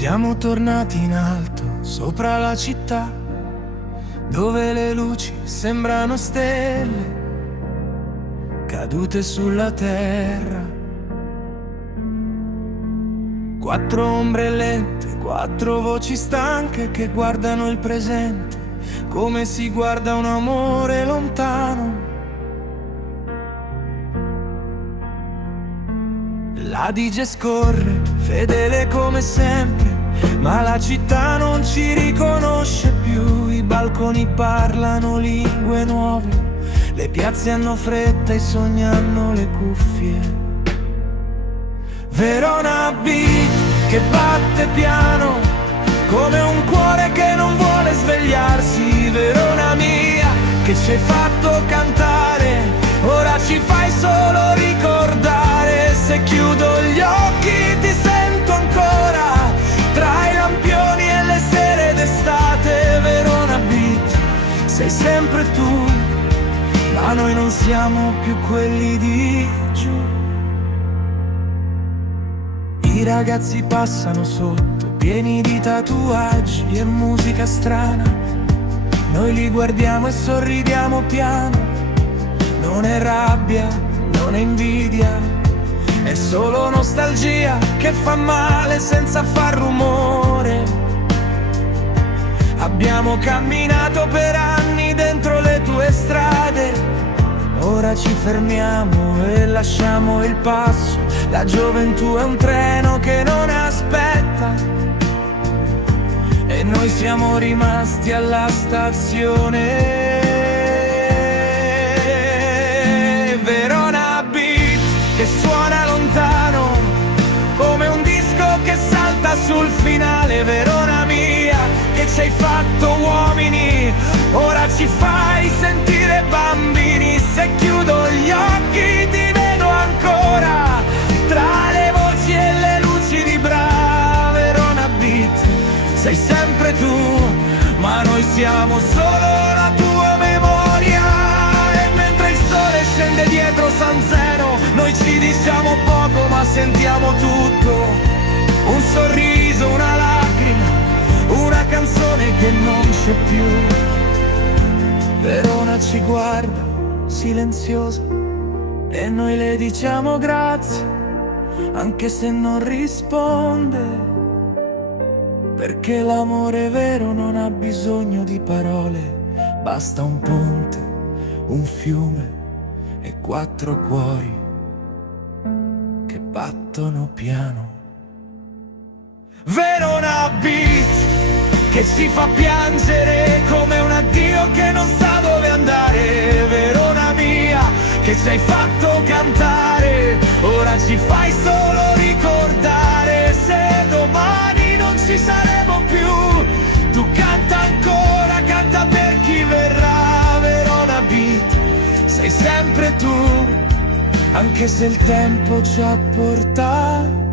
Siamo tornati in alto, sopra la città, dove le luci sembrano stelle cadute sulla terra. Quattro ombre lente, quattro voci stanche che guardano il presente come si guarda un amore lontano. La DJ scorre, fedele come sempre, ma la città non ci riconosce più. I balconi parlano lingue nuove, le piazze hanno fretta, i sogni hanno le cuffie. Verona Beat che batte piano, come un cuore che non vuole svegliarsi. Verona mia, che ci hai fatto cantare, ora ci fai solo ricordare. Se chiudo gli occhi ti sento ancora, tra i lampioni e le sere d'estate. Verona Beat, sei sempre tu, ma noi non siamo più quelli di giù. I ragazzi passano sotto, pieni di tatuaggi e musica strana. Noi li guardiamo e sorridiamo piano. Non è rabbia, non è invidia, è solo nostalgia che fa male senza far rumore. Abbiamo camminato per anni dentro le tue strade, ora ci fermiamo e lasciamo il passo. La gioventù è un treno che non aspetta e noi siamo rimasti alla stazione. Verona Beat che suona lontano, come un disco che salta sul finale. Verona mia, che ci hai fatto uomini, ora ci fai sentire bambini. Se chiudo gli occhi ti vedo ancora, tra le voci e le luci di Bra. Verona Beat, sei sempre tu, ma noi siamo solo la tua memoria. E mentre il sole scende dietro San Zeno, noi ci diciamo poco ma sentiamo tutto. Un sorriso, una lacrima, una canzone che non c'è più. Verona ci guarda, silenziosa, e noi le diciamo grazie, anche se non risponde, perché l'amore vero non ha bisogno di parole. Basta un ponte, un fiume e quattro cuori che battono piano. Verona Beat che ci fa piangere come un addio che non sa dove andare. Verona mia, che ci hai fatto cantare, ora ci fai solo ricordare. Se domani non ci saremo più, tu canta ancora, canta per chi verrà. Verona Beat, sei sempre tu, anche se il tempo ci ha portato